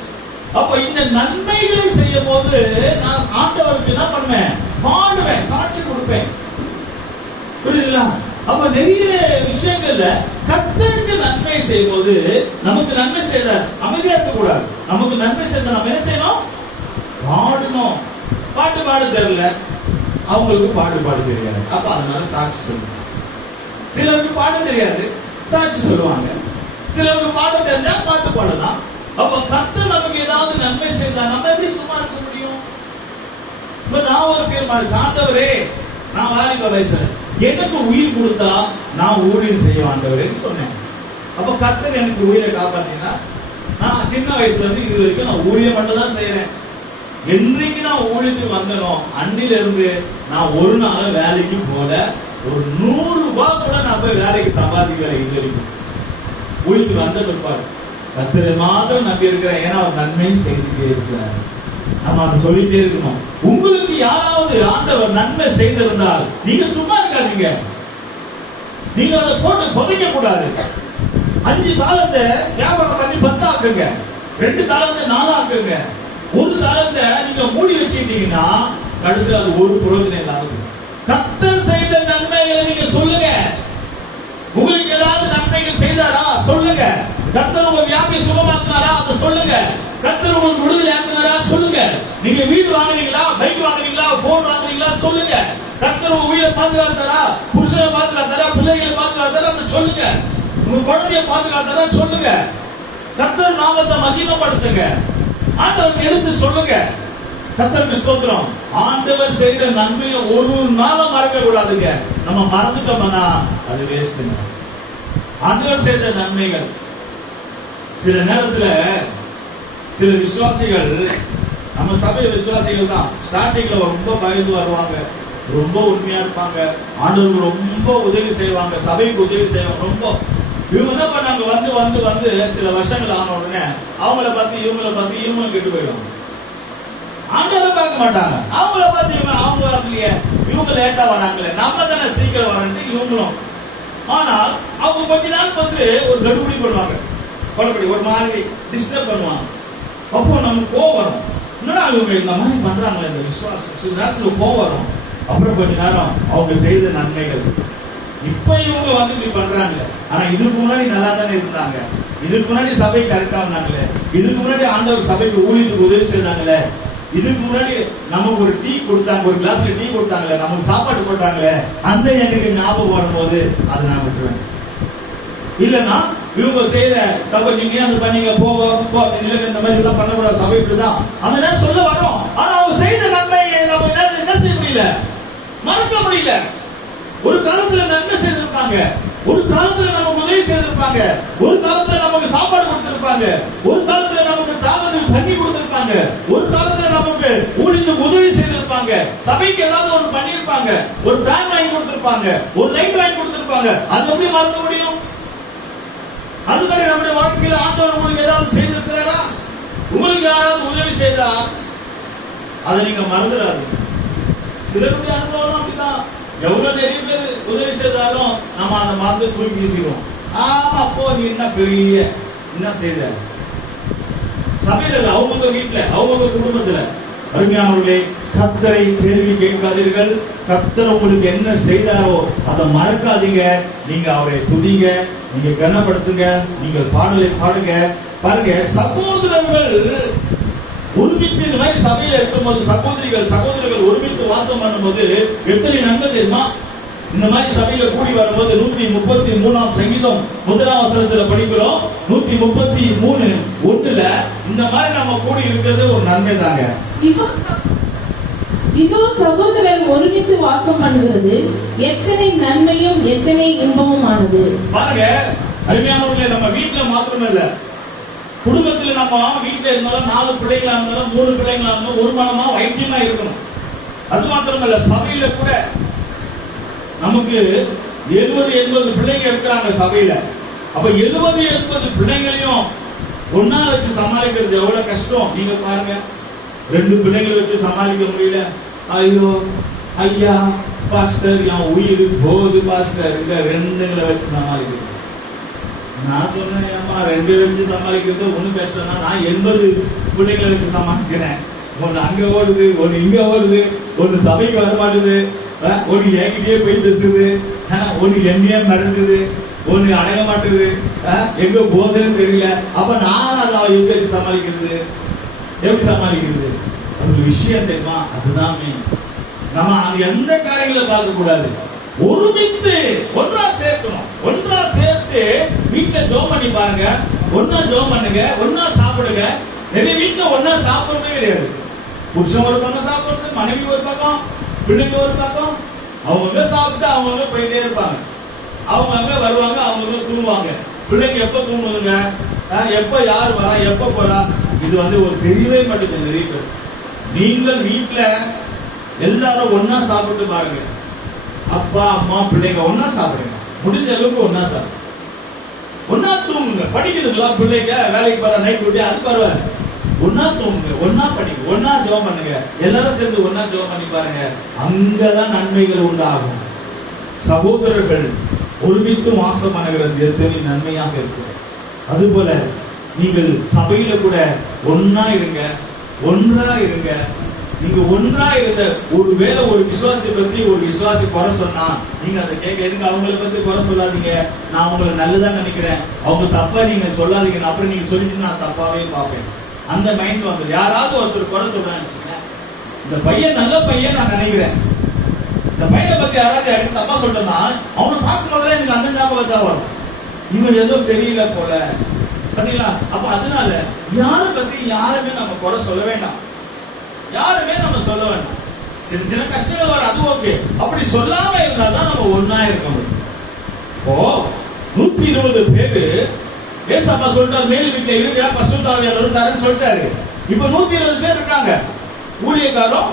அப்ப இந்த நன்மைகளை செய்யும் போது நான் ஆண்டவருக்கு என்ன பண்ணுவேன், பாடுவேன், சாட்சி கொடுப்பேன். புரியுதுங்களா? அப்ப நிறைய விஷயங்கள்ல கர்த்தருக்கு நன்மை செய்யும் போது நமக்கு நன்மை செய்த அமைதியா இருக்க கூடாது. நமக்கு நன்மை செய்த நம்ம என்ன செய்யணும், பாடணும். பாட்டு பாட தெரியல, அவங்களுக்கு பாடு தெரியாது, அப்ப அதனால சாட்சி சொல்லுவாங்க. சிலருக்கு பாட தெரியாது, சாட்சி சொல்லுவாங்க. சிலருக்கு பாட தெரிஞ்சா பாட்டு பாடலாம். அப்ப கர்த்தர் நமக்கு ஏதாவது நன்மை செய்தா நம்ம எப்படி சும்மா இருக்க முடியும்? இப்ப நான் ஒரு தீர்மானம், ஆண்டவரே நான் வாலிப வயசுல எனக்கு உயிர் கொடுத்தா நான் ஊழியம் செய்ய ஆண்டவரேன்னு சொன்னேன். அப்ப கர்த்தர் எனக்கு உயிரை காப்பாத்தினா நான் சின்ன வயசுல இருந்து இது வரைக்கும் நான் ஊழியம் மட்டும் தான் செய்யறேன். என்றைக்கு நான் ஊழியத்துக்கு வந்தனோ அன்னில இருந்து நான் ஒரு நாள் வேலைக்கு போல, ஒரு 100 ரூபாய் கூட நான் போய் வேலைக்கு சம்பாதிக்கல. இது வரைக்கும் ஊழியத்துக்கு வந்த பிற்பாடு கர்த்தரை மாத்திரம் நம்பி இருக்கிறேன். ஏன்னா அவர் நன்மை செய்துட்டே இருக்கிறார். நம்ம அதை சொல்லிட்டே இருக்கணும். உங்களுக்கு யாராவது ஆண்டவர் நன்மை செய்திருந்தால் நீங்க சும்மா இருக்காதீங்க. நீங்க அதை போட்டு புதைக்க கூடாது. 5 காலத்தை வியாபாரம் பண்ணி 10 ஆக்குங்க, 2 காலத்தை 4 ஆக்குங்க. ஒரு காலத்தை நீங்க மூடி வச்சுட்டீங்கன்னா கடைசியில் அது ஒரு பிரயோஜனம் இல்லாது. கர்த்தர் செய்த நன்மைகளை நீங்க சொல்லுங்க. உங்களுக்கு ஏதாவது நன்மைகள் செய்தாரா சொல்லுங்க. கர்த்தர் உங்க வியாபி சுகமாக்குனாரா அதை சொல்லுங்க. கர்த்தர் உங்களுக்கு விடுதலை ஆக்குனாரா சொல்லுங்க. நீங்க வீடு வாங்குறீங்களா, பைக் வாங்குறீங்களா, போன் வாங்குறீங்களா சொல்லுங்க. கர்த்தர் உங்க உயிரை பாதுகாத்தாரா, புருஷனை பாதுகாத்தாரா, பிள்ளைகளை பாதுகாத்தாரா அதை சொல்லுங்க. உங்க குழந்தைய பாதுகாத்தாரா சொல்லுங்க. கர்த்தர் நாமத்தை மகிமைப்படுத்துங்க. ஆண்டவருக்கு எடுத்து சொல்லுங்க. கர்த்தருக்கு ஸ்தோத்திரம். ஆண்டவர் செய்த நன்மையை ஒரு நாளும் மறக்க கூடாதுங்க. நம்ம மறந்துட்டோம்னா அது வேஸ்ட்ங்க. ஆண்டவர் செய்த நன்மைகள் சில நேரத்துல சில விசுவாசிகள், நம்ம சபை விசுவாசிகள் தான், ஸ்டார்டிங்ல ரொம்ப பயந்து வருவாங்க, ரொம்ப உண்மையா இருப்பாங்க, ஆண்டவருக்கு ரொம்ப உதவி செய்வாங்க, சபைக்கு உதவி செய்வாங்க. ரொம்ப இவங்க என்ன பண்ணாங்க, வந்து வந்து வந்து சில வருஷங்கள் ஆன உடனே அவங்கள பார்த்து இவங்களும் கெட்டு போயிடுவாங்க. ஆண்டவரை பார்க்க மாட்டாங்க. அவங்கள பார்த்து அவங்க வரலையே, இவங்க லேட்டா வராங்களே, நம்ம தானே சீக்கிரம் வரேன்ட்டு இவங்களும். ஆனால் அவங்க கொஞ்ச நாள் வந்து ஒரு கடுபடி பண்ணுவாங்க, பலபடி ஒரு மாதிரி டிஸ்டர்ப் பண்ணுவாங்க. அப்போ நமக்கு கோவம் வரும். என்னடா இவங்க இந்த மாதிரி பண்றாங்களே, இந்த விசுவாசம். சில நேரத்துல கோவம் வரும். அப்புறம் கொஞ்ச நேரம் அவங்க செய்த நன்மைகள், இப்ப இவங்க வந்து இப்படி பண்றாங்க, ஆனா இதுக்கு முன்னாடி நல்லா தானே இருந்தாங்க, இதுக்கு முன்னாடி சபை கரெக்டா இருந்தாங்களே, இதுக்கு முன்னாடி ஆண்டவர் சபைக்கு ஊழியத்துக்கு உதவி செய்தாங்களே, இதுக்கு முன்னாடி நமக்கு ஒரு டீ கொடுத்தாங்க, ஒரு கிளாஸ்ல டீ கொடுத்தாங்களே, நமக்கு சாப்பாடு போட்டாங்களே, அந்த எனக்கு ஞாபகம் வரும்போது அதை நான் விட்டுருவேன். இல்லன்னா இவங்க செய்யற தப்பு நீங்க அது பண்ணீங்க போக இந்த மாதிரி எல்லாம் பண்ணக்கூடாது, சபை இப்படிதான் அந்த நேரம் சொல்ல வரோம். ஆனா அவங்க செய்த நன்மையை நம்ம என்ன செய்ய முடியல, மறக்க முடியல. ஒரு காலத்துல நன்மை செய்திருப்பாங்க, ஒரு காலத்துல நமக்கு உதவி செய்திருப்பாங்க, ஒரு காலத்துல நமக்கு சாப்பாடு கொடுத்திருப்பாங்க, ஒரு காலத்துல நமக்கு தாகத்துக்கு தண்ணி கொடுத்திருப்பாங்க, ஒரு காலத்துல நமக்கு ஊழியத்துக்கு உதவி செய்திருப்பாங்க, சபைக்கு ஏதாவது ஒன்று பண்ணிருப்பாங்க, ஒரு ஃபேன் வாங்கி கொடுத்திருப்பாங்க, ஒரு லைட் வாங்கி கொடுத்திருப்பாங்க. அது எப்படி மறக்க முடியும்? அது மாதிரி நம்முடைய வாழ்க்கையில ஆண்டவர் உங்களுக்கு ஏதாவது செய்திருக்கிறாரா? உங்களுக்கு யாராவது உதவி செய்தா அதை நீங்க மறந்துடாது. சிலருடைய அனுபவம் அப்படிதான். எவ்வளவு நிறைய பேர் உதவி செய்தாலும் நம்ம அந்த மறந்து தூக்கி வீசிடுவோம். ஆமா, அப்போ நீ என்ன பெரிய என்ன செய்த சபையில, அவங்க வீட்டுல, அவங்க குடும்பத்துல. அருமையானவர்களே, கர்த்தரை கேள்வி கேட்காதீர்கள். கர்த்தர் உங்களுக்கு என்ன செய்தாரோ அதை மறக்காதீங்க. நீங்க அவரை துதிங்க, நீங்க கனப்படுத்துங்க, நீங்கள் பாடலை பாடுங்க. பாருங்க, சகோதரர்கள் ஒருமித்து இந்த மாதிரி சபையில இருக்கும்போது, சகோதரிகள் ஒருமித்து வாசம் பண்ணும்போது எத்தனை நன்மை தெரியுமா? இந்த மாதிரி சபையில கூடி வரும்போது 133ஆம் சங்கீதம் 1ஆம் வசனத்துல படிக்கிறோம். 133:1 இந்த மாதிரி நம்ம கூடி இருக்கிறது ஒரு நன்மை தாங்க. இதோ சகோதரர் ஒருமித்து வாசம் பண்ணுகிறது எத்தனை நன்மையும் எத்தனை இன்பமும் ஆனது. பாருங்க அருமையானவர்களே, நம்ம வீட்டுல மாத்திரம் இல்ல, குடும்பத்துல நம்ம வீட்டுல இருந்தாலும் 4 பிள்ளைங்களா இருந்தாலும் 3 பிள்ளைங்களா இருந்தாலும் ஒரு மனமா வைத்தியமா இருக்கணும். அது மாத்திரமல்ல, சபையில கூட நமக்கு 70-80 பிள்ளைங்க இருக்கிறாங்க சபையில. அப்ப 70-80 பிள்ளைங்களையும் ஒன்னா வச்சு சமாளிக்கிறது எவ்வளவு கஷ்டம் நீங்க பாருங்க. 2 பிள்ளைங்களை வச்சு சமாளிக்க முடியல. ஐயோ ஐயா பாஸ்டர், என் உயிர் போகுது பாஸ்டர், இந்த 2ங்களை வச்சு சமாளிக்கிறது. நான் சொன்னேன், ஏமா 2 வச்சு சமாளிக்கிறது ஒண்ணு கஷ்டம்னா, நான் 80 பிள்ளைங்களை வச்சு சமாளிக்கிறேன். ஒன்னு அங்க ஓடுது, ஒன்னு இங்க ஓடுது, ஒன்னு சபைக்கு வர மாட்டுது, ஒன்னு என்கிட்டயே போய் பேசுது, ஒன்னு என்னையே மறந்துது, ஒன்னு அடங்க மாட்டுது, எங்க போகுதுன்னு தெரியல. அப்ப நான் அதை எங்க வச்சு சமாளிக்கிறது, எப்படி சமாளிக்கிறது? அது விஷயம் தெரியுமா? அதுதான் நம்ம அது எந்த காரியங்களை பார்க்க கூடாது, ஒருமித்து ஒன்றா சேர்க்கணும். ஒன்றா சேர்த்து வீட்டுல ஜோம் பண்ணி பாருங்க, ஒன்னா ஜோம் பண்ணுங்க, ஒன்னா சாப்பிடுங்க. நிறைய வீட்டுல ஒன்னா சாப்பிடுறதே கிடையாது. புருஷன் ஒரு பக்கம் சாப்பிடுறது, மனைவி ஒரு பக்கம், பிள்ளைங்க ஒரு பக்கம், அவங்க சாப்பிட்டு அவங்க போயிட்டே இருப்பாங்க. அவங்க வருவாங்க, அவங்க தூங்குவாங்க. பிள்ளைங்க எப்ப தூங்குதுங்க, எப்ப யார் வரா, எப்ப போறா, இது ஒரு தெரியவே மாட்டேங்குது நிறைய பேர். நீங்கள் வீட்டுல எல்லாரும் ஒன்னா சாப்பிட்டு பாருங்க. அப்பா அம்மா பிள்ளைங்க ஒன்னா சாப்பிடுங்க, முடிஞ்ச அளவுக்கு ஒன்னா சாப்பிடுங்க, ஒன்னா தூங்குங்க. படிக்குதுங்களா பிள்ளைங்க, வேலைக்கு போற நைட் விட்டு அது பரவாயில்ல, ஒன்னா தூங்குங்க, ஒன்னா படிங்க, ஒன்னா ஜெபம் பண்ணுங்க. எல்லாரும் சேர்ந்து ஒன்னா ஜெபம் பண்ணி பாருங்க, அங்கதான் நன்மைகள் உண்டாகும். சகோதரர்கள் ஒருமித்து வாசம் பண்ணுகிறது எத்தனை நன்மையாக இருக்கு. அதுபோல நீங்கள் சபையில கூட ஒன்னா இருங்க, ஒன்றா இருங்க. நீங்க ஒன்றா இருந்த ஒருவேளை ஒரு விசுவாசி பத்தி ஒரு விசுவாசி குறை சொன்னா நீங்க அதை கேட்க எதுக்கு, அவங்களை பத்தி குறை சொல்லாதீங்க, நான் அவங்களை நல்லதா நினைக்கிறேன், அவங்க தப்பா நீங்க சொல்லாதீங்க, அப்புறம் நீங்க சொல்லிட்டு நான் தப்பாவே பார்ப்பேன். அந்த மைண்ட் வந்து யாராவது ஒருத்தர் குறை சொல்றாங்க, இந்த பையன் நல்ல பையன் நான் நினைக்கிறேன், இந்த பையனை பத்தி யாராவது எனக்கு தப்பா சொல்றேன்னா அவனை பார்க்கும்போது எனக்கு அந்த ஞாபகம் தான் வரும், இவன் ஏதோ சரியில்லை போல. பாத்தீங்களா? அப்ப அதனால யாரை பத்தி யாருமே நம்ம குறை சொல்ல வேண்டாம், யாருமே நம்ம சொல்ல வேண்டாம். சின்ன சின்ன கஷ்டங்கள் வர, அது ஓகே. அப்படி சொல்லாம இருந்தாதான் நம்ம ஒன்னா இருக்க முடியும். இப்போ 120 பேரு ஏசப்பா சொல்லிட்டாரு, மேல் வீட்டுல இருக்க பசுத்தாவியாளர் தரேன்னு சொல்லிட்டாரு. இப்ப 120 பேர் இருக்காங்க. ஊழியக்காரம்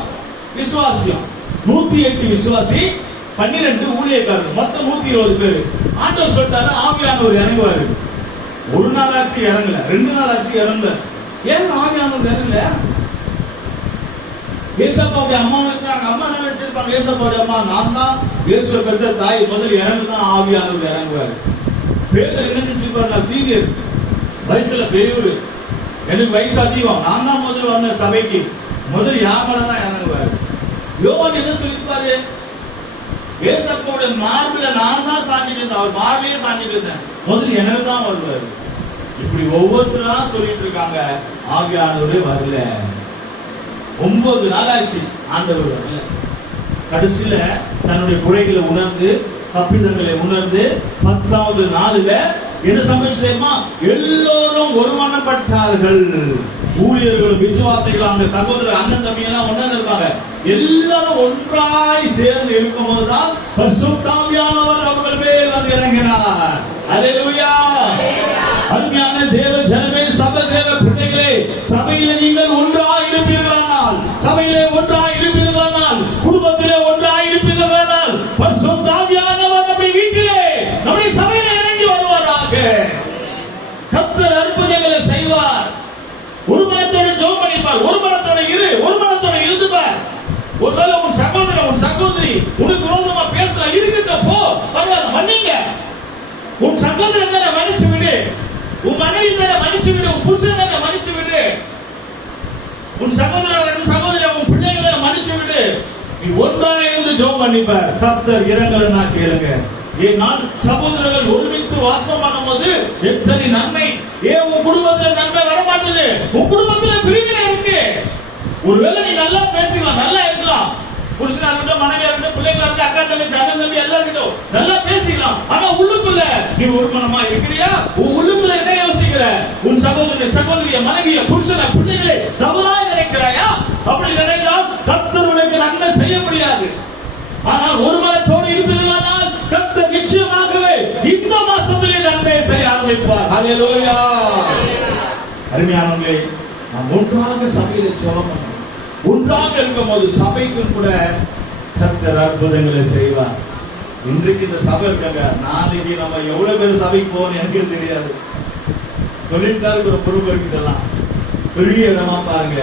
விசுவாசியம் 108 விசுவாசி, 12 ஊழியக்காரர், மொத்தம் 120 பேரு. ஆண்டவர் சொல்லிட்டாரு ஆவியானவர் இறங்குவாரு. ஒரு நாள் ஆச்சு இறங்கல, 2 நாள் ஆச்சு இறங்கல. ஏன் ஆவியானவர் இறங்கல? ஏசப்பாவுடைய அம்மா இருக்கிறாங்க, அம்மா என்ன நினைச்சிருப்பாங்க, ஏசப்பாவுடைய அம்மா நான் தான் இயேசுவை பெற்ற தாய், முதல் இறங்குதான் ஆவியானவர் இறங்குவாரு. பேதர் என்ன நினைச்சிருப்பாரு, நான் சீனியர், வயசுல பெரியவர், எனக்கு வயசு அதிகம், நான் தான் முதல் வந்த சபைக்கு, முதல் யாமதான் இறங்குவாரு. யோவான் என்ன சொல்லிருப்பாரு, ஏசப்பாவுடைய மார்பில நான் தான் சாஞ்சிட்டு இருந்தேன், அவர் மார்பிலே சாஞ்சிட்டு இருந்தேன், முதல் எனக்கு தான் வருவாரு. இப்படி ஒவ்வொருத்தரா சொல்லிட்டு இருக்காங்க, ஆவியானவரே வரல. 9 நாள் ஆச்சு ஆண்டவர் வரல. கடைசியில தன்னுடைய குறைகளை உணர்ந்து, தப்பிதங்களை உணர்ந்து 10வது நாளுல என்ன சம்பவிச்சு தெரியுமா? எல்லோரும் ஒருமனப்பட்டார்கள். ஊழியர்கள், விசுவாசிகள், அந்த சகோதரர், அண்ணன் தம்பி எல்லாம் ஒன்னா இருப்பாங்க. எல்லாரும் ஒன்றாய் சேர்ந்து இருக்கும் போதுதான் பரிசுத்த ஆவியானவர் அவர்கள் மேல் வந்து இறங்கினார். அல்லேலூயா! அருமையான தேவ ஜனமே, சபை தேவ பிள்ளைகளே, சபையில நீங்கள் ஒன்றாய் இருப்பீர்களானால், சபையிலே ஒன்றாய் இருப்பீர்களானால், குடும்பத்திலே ஒன்றாய் இருப்பீர்களானால், பரிசுத்த ஆவியானவர் நம்முடைய வீட்டிலே, நம்முடைய சபையிலே இறங்கி வருவாராக. கர்த்தர் அற்புதங்களை செய்வார். ஒரு மனத்தோட ஜெபம் பண்ணிப்பார், ஒரு மனத்தோட இரு, ஒரு மனத்தோட இருந்துப்பார். ஒருவேளை உன் சகோதரன், உன் சகோதரி உனக்கு விரோதமா பேசல, இருக்கிட்ட போ, பரவாயில்ல, மன்னிங்க. உன் சகோதரன் தானே மன்னிச்சு விடு, உன் மனைவி தானே மன்னிச்சு விடு, உன் புருஷன் தானே மன்னிச்சு விடு, உன் சகோதரன் சகோதரி உன் பிள்ளைகளை மன்னிச்சு விடு. நீ ஒன்றாக இருந்து ஜெபம் பண்ணிப்பார், கர்த்தர் இரங்கலனா கேளுங்க. ஏனால் சகோதரர்கள் ஒருமித்து வாசம் பண்ணும்போது எத்தனை நன்மை. ஏன் உன் குடும்பத்துல நன்மை வர மாட்டேது? உன் குடும்பத்துல பிரிவினை இருக்கு. ஒருவேளை நீ நல்லா பேசலாம், நல்லா இருக்கலாம், புருஷனா இருக்கட்டும், மனைவியா இருக்கட்டும், பிள்ளைங்களா இருக்கட்டும், அக்கா தங்கச்சி, அண்ணன் தம்பி எல்லாம் இருக்கட்டும், நல்லா பேசிக்கலாம். ஆனா உள்ளுக்குள்ள நீ ஒரு மனமா இருக்கிறியா? உன் உள்ளுக்குள்ள என்ன யோசிக்கிற? உன் சகோதரிய, மனைவிய, புருஷனை, பிள்ளைகளை தவறாய் நினைக்கிறாயா? அப்படி நினைத்தால் கர்த்தர் உனக்கு நன்மை செய்ய முடியாது. ஆனால் ஒரு மனத்தோடு இருப்பீர்களானால் கர்த்தர் நிச்சயமாகவே இந்த மாசத்திலே நன்மை செய்ய ஆரம்பிப்பார். ஹல்லேலூயா. அருமையானவர்களே, நாம் ஒன்றாக சபையில ஜெபம் பண்ணணும். ஒன்றாக இருக்கும் போது சபைக்கும் கூட கர்த்தர் அற்புதங்களை செய்வார். இன்றைக்கு இந்த சபை இருக்காங்க, நாளைக்கு நம்ம எவ்வளவு பேர் சபைக்கு போகணும் எனக்கு தெரியாது. சொல்லிட்டு தான் இருக்கிற பொறுப்பெல்லாம் பெரிய இடமா பாருங்க.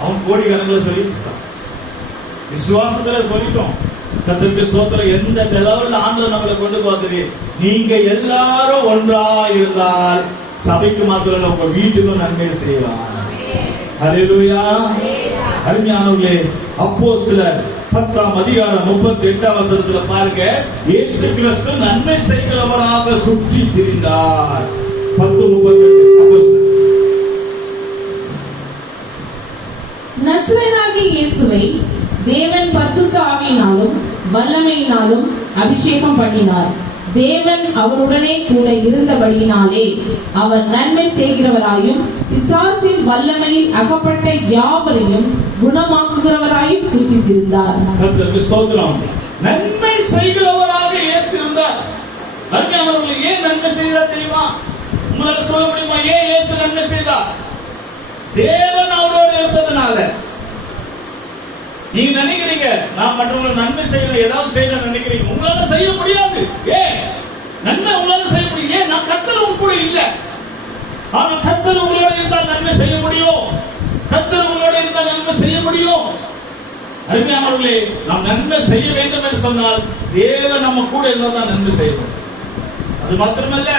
அவன் கோடி கணக்கில் சொல்லிட்டு விசுவாசத்துல சொல்லிட்டோம். கர்த்தருக்கு ஸ்தோத்திரம். எந்த நிலவுல ஆண்டவர் நம்மளை கொண்டு போகிறது. நீங்க எல்லாரும் ஒன்றா இருந்தால் சபைக்கு மாத்திரம் உங்க வீட்டுக்கும் நன்மை செய்வார். ஹல்லேலூயா. அருமையானவர்களே, அப்போஸ்தலர் 10ஆம் அதிகாரம் 38ஆம் வசனத்துல பாருங்க, இயேசு கிறிஸ்து நன்மை செய்கிறவராக சுற்றி திரிந்தார். 10:38. நசரேயனாகிய இயேசுவை தேவன் பரிசுத்த ஆவியினாலும் வல்லமையினாலும் அபிஷேகம் பண்ணினார். தேவன் அவருடனே கூட இருந்தபடியினாலே அவர் நன்மை செய்கிறவராயும் பிசாசின் வல்லமையில் அகப்பட்ட யாவரையும் குணமாக்குகிறவராயும் சுற்றித் திரிந்தார். கர்த்தருக்கு ஸ்தோத்திரம். நன்மை செய்கிறவராக இயேசு இருந்தார். அருமையானவர்களே, ஏன் நன்மை செய்தார் தெரியுமா? உங்களால சொல்ல முடியுமா ஏன் இயேசு நன்மை செய்தார்? தேவன் அவரோடு இருந்ததுனால. நீங்க நினைக்கிறீங்க நான் மற்றவங்களுக்கு நன்மை செய்யணும், ஏதாவது செய்யணும் நினைக்கிறீங்க. உங்களால செய்ய முடியாது. ஏன் நன்மை உங்களால செய்ய முடியும்? ஏன் நான் கர்த்தர் உங்க கூட இல்ல. ஆனா கர்த்தர் உங்களோட இருந்தால் நன்மை செய்ய முடியும். கர்த்தர் உங்களோட இருந்தால் நன்மை செய்ய முடியும். அருமையானவர்களே, நாம் நன்மை செய்ய வேண்டும் என்று சொன்னால் தேவன் நம்ம கூட இருந்தால் தான் நன்மை செய்யணும். அது மாத்திரமல்ல,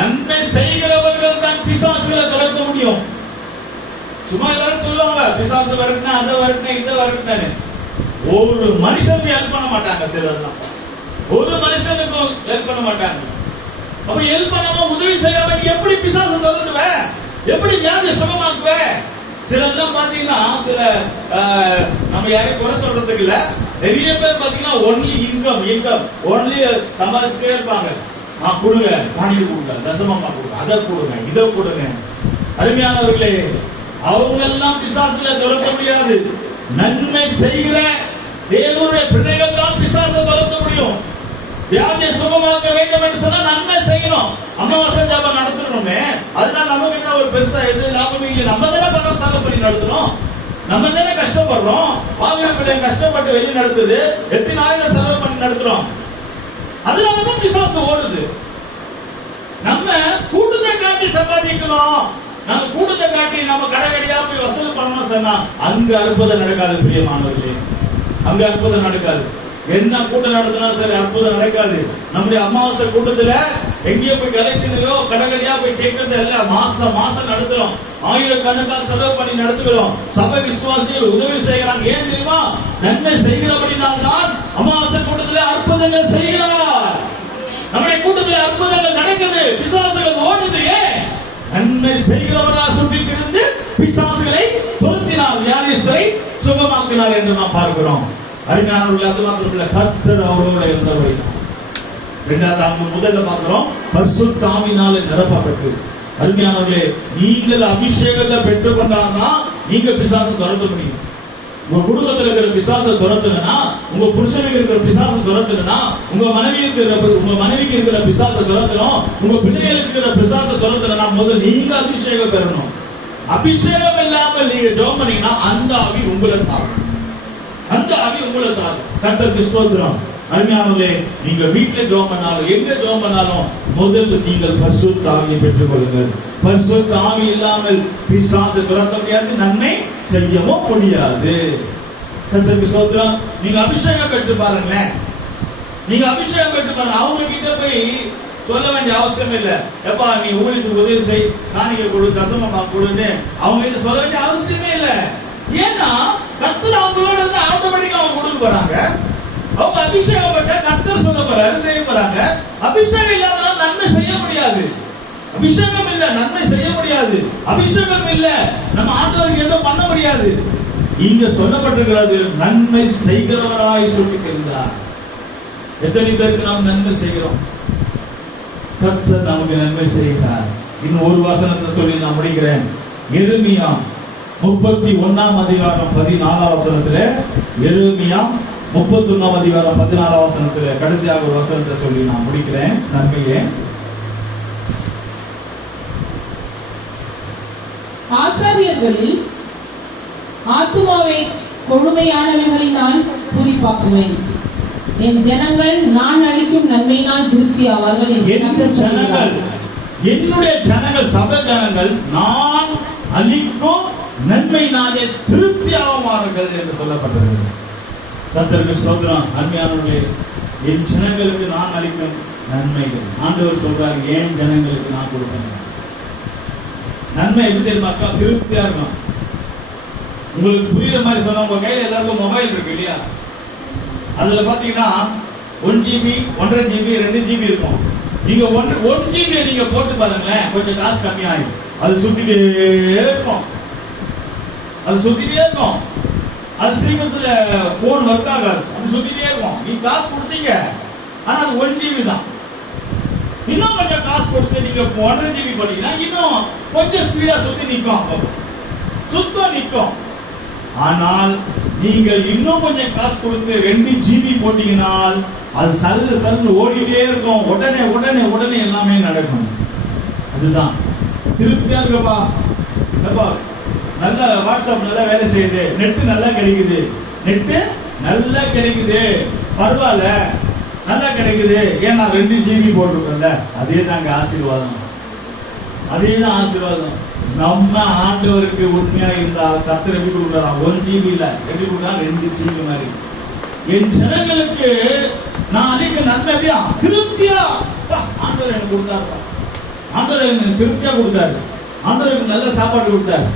நன்மை செய்கிறவர்கள் தான் பிசாசுகளை துரத்த முடியும். சும்மா எல்லாரும் சொல்லுவாங்க பிசாசு வரட்டுனா அதை வரட்டுனா இதை வரட்டுன்னு. ஒரு மனுஷனுக்கு ஹெல்ப் பண்ண மாட்டாங்க. சிலர்லாம் ஒரு மனுஷனுக்கும் ஹெல்ப் பண்ண மாட்டாங்க. அப்ப ஹெல்ப் பண்ணாம உதவி செய்யாம நீ எப்படி பிசாசு தொடர்ந்துவ? எப்படி வியாதி சுகமாக்குவ? சிலர்லாம் பாத்தீங்கன்னா சில நம்ம யாரையும் குறை சொல்றதுக்கு இல்ல, நிறைய பேர் பாத்தீங்கன்னா ஒன்லி இன்கம் ஒன்லி சம்பாதிச்சுட்டே இருப்பாங்க. கொடுங்க, காணிக்கை கொடுங்க, தசமமா கொடுங்க, அதை கொடுங்க, இதை கொடுங்க. அருமையானவர்களே, அவங்க எல்லாம் பிசாசுல துரத்த முடியாது. நன்மை செய்கிற தேவனுடைய பிள்ளைகள் தான் பிசாசை துரத்த முடியும். வியாதியை சுகமாக்க வேண்டும் என்று சொன்னா நன்மை செய்யணும். அமாவாசை ஜபம் நடத்தணுமே, அதனால நமக்கு என்ன ஒரு பெருசா எது லாபம் இல்லை. நம்ம தானே பணம் செலவு பண்ணி நடத்தணும். நம்ம தானே கஷ்டப்படுறோம். பாவிய பிள்ளைங்க கஷ்டப்பட்டு வெளியே நடத்துது, எத்தனை ஆயிரம் செலவு பண்ணி நடத்துறோம். அதனாலதான் பிசாசு ஓடுது. நம்ம கூட்டத்தை காட்டி சம்பாதிக்கணும், நம்ம கூட்டத்தை காட்டி நம்ம கடைகடியா போய் வசூல் பண்ணணும் சொன்னா அங்க அற்புதம் நடக்காது. பிரியமானவர்களே, அங்க அற்புதம் நடக்காது. என்ன கூட்டம் நடத்தினாலும் சரி அற்புதம் நடக்காது. நம்முடைய அமாவாசை கூட்டத்துல எங்கேயோ போய் கலெக்ஷனுக்கோ கடைகடியா போய் கேட்கறது இல்ல. மாசம் நடத்துறோம், ஆயிரக்கணக்கான செலவு பண்ணி நடத்துகிறோம். சபை விசுவாசிகள் உதவி செய்கிறாங்க. ஏன் தெரியுமா? நன்மை செய்கிறபடினால் தான் அமாவாசை கூட்டத்துல அற்புதங்கள் செய்கிறார். நம்முடைய கூட்டத்தில் அற்புதங்கள் நடக்குது, பிசாசுகள் ஓடுது. ஏன்? நன்மை செய்கிறவராக சுற்றித் திரிந்து பிசாசுகளை துரத்தினார், வியாதிஸ்தரை சுகமாக்கினார் என்று நாம் பார்க்கிறோம். அருமையானவர்களே, அது மாத்திரமல்ல, கர்த்தர் அவரோடு இருந்தவரை இரண்டாவது முதல்ல பார்க்கிறோம், பரிசுத்த ஆவியினாலே நிரப்பப்பட்டு. அருமையானவர்களே, நீங்கள் அபிஷேகத்தை பெற்றுக் கொண்டால்தான் நீங்க பிசாசை துரத்த முடியும். உங்க குடும்பத்தில் இருக்கிற பிசாசை துரத்துனா, உங்க புருஷனுக்கு இருக்கிற பிசாசை துரத்துனா, உங்க மனைவிக்கு இருக்கிற பிசாசை துரத்தணும், உங்க பிள்ளைகளுக்கு இருக்கிற பிசாசை துரத்துனா முதல் நீங்க அபிஷேகம் பெறணும். அபிஷேகம் இல்லாமல் நீங்க ஜெபம் பண்ணீங்கன்னா அந்த ஆவி உங்களை தாக்கும். அந்த ஆவி உங்களை தாக்கும். கர்த்தருக்கு ஸ்தோத்திரம். அருமையானவர்களே, நீங்க வீட்டுல ஜெபம் பண்ணாலும் எங்க ஜெபம் பண்ணாலும் முதல் நீங்கள் பரிசுத்த ஆவியை பெற்றுக் கொள்ளுங்கள். பரிசுத்த ஆவி இல்லாமல் பிசாசை துரத்த முடியாது, நன்மை செய்யவும் முடியாது. கர்த்தருக்கு ஸ்தோத்திரம். நீங்க அபிஷேகம் பெற்று பாருங்களேன். நீங்க அபிஷேகம் பெற்று பாருங்க. அவங்க கிட்ட போய் சொல்ல வேண்டிய அவசியம் இல்ல. எப்பா நீ ஊழியத்துக்கு உதவி செய், காணிக்கை கொடு, தசமமா கொடுன்னு அவங்க கிட்ட சொல்ல வேண்டிய அவசியமே இல்ல. ஏன்னா கர்த்தர் அவங்களோட இருந்து ஆட்டோமேட்டிக்கா அவங்க கொடுக்க போறாங்க. அவங்க அபிஷேகம் பெற்ற கர்த்தர் சொல்ல போறாரு, செய்ய போறாங்க. அபிஷேகம் இல்லாம நன்மை செய்ய முடியாது. அபிஷேகம் இல்ல, நன்மை செய்ய முடியாது. அபிஷேகம் இல்ல, நம்ம ஆண்டவருக்கு எதுவும் பண்ண முடியாது. இங்க சொல்லப்பட்டிருக்கிறது நன்மை செய்கிறவராய் சொல்லி தெரிந்தார். எத்தனை பேருக்கு நாம் நன்மை செய்கிறோம்? கர்த்தர் நமக்கு நன்மை செய்கிறார். இன்னும் ஒரு வசனத்தை சொல்லி நான் முடிக்கிறேன். எரேமியா 31 அதிகாரம் 14 வசனத்திலே, எரேமியா 31 அதிகாரம் 14 வசனத்திலே கடைசியாக ஒரு வசனத்தை சொல்லி நான் முடிக்கிறேன். நன்மையே ஆசாரியர்களில் ஆத்துமாவை கொடுமையானவைகளினால் பூரிப்பாக்குவேன். என் ஜனங்கள் நான் அளிக்கும் நன்மையினால் திருப்தி ஆவார்கள் என்று கர்த்தர் சொல்கிறார். என்னுடைய ஜனங்கள், சபை ஜனங்கள் நான் அளிக்கும் நன்மையினாலே திருப்தி ஆவார்கள் என்று சொல்லப்பட்டது. கர்த்தருக்கு ஸ்தோத்திரம். அருமையானவர்களே, என் ஜனங்களுக்கு நான் அளிக்கும் நன்மைகள். ஆண்டவர் சொல்றாரு, ஏன் ஜனங்களுக்கு நான் கொடுப்பேன். நன்மை எப்படி தெரியுமா? திருப்தியா இருக்கும். உங்களுக்கு புரியுற மாதிரி சொன்னா, உங்க கையில எல்லாருக்கும் மொபைல் இருக்கு இல்லையா? அதுல பாத்தீங்கன்னா 1 GB 1.5 GB 2 GB இருக்கும். நீங்க 1 GB நீங்க போட்டு பாருங்களேன், கொஞ்சம் காசு கம்மியாகும். அது சுத்திட்டே இருக்கும். அது சீக்கிரத்துல போன் ஒர்க் ஆகாது. அது சுத்திட்டே இருக்கும். நீங்க காசு கொடுத்தீங்க, ஆனா அது 1 GB தான். இன்னும் கொஞ்சம் காசு கொடுத்து நீங்க 1.5 GB போட்டீங்கன்னா இன்னும் கொஞ்சம் ஸ்பீடா சுத்தம் நிற்கும். ஆனால் நீங்கள் இன்னும் கொஞ்சம் காசு கொடுத்து 2 GB போட்டீங்கன்னா அது சல்லு ஓடிட்டே இருக்கும். உடனே எல்லாமே நடக்கும். அதுதான் திருப்தியா இருக்கப்பா. நல்ல வாட்ஸ்அப் நல்லா வேலை செய்யுது, நெட் நல்லா கிடைக்குது, பரவாயில்ல, நல்லா கிடைக்குது. ஏன்னா 2 GB போட்டிருக்கோம்ல, அதே தாங்க ஆசீர்வாதம். நம்ம ஆண்டவருக்கு உண்மையா இருந்தால் கர்த்தர் எப்படி கொடுக்கலாம்? 1 GB இல்ல, எப்படி கொடுக்கலாம்? 2 GB மாதிரி. என் ஜனங்களுக்கு நான் அன்னைக்கு நன்மையா திருப்தியா ஆண்டவர் எனக்கு கொடுத்தாரு. ஆண்டவர் எனக்கு திருப்தியா கொடுத்தாரு. ஆண்டவருக்கு நல்ல சாப்பாடு கொடுத்தாரு.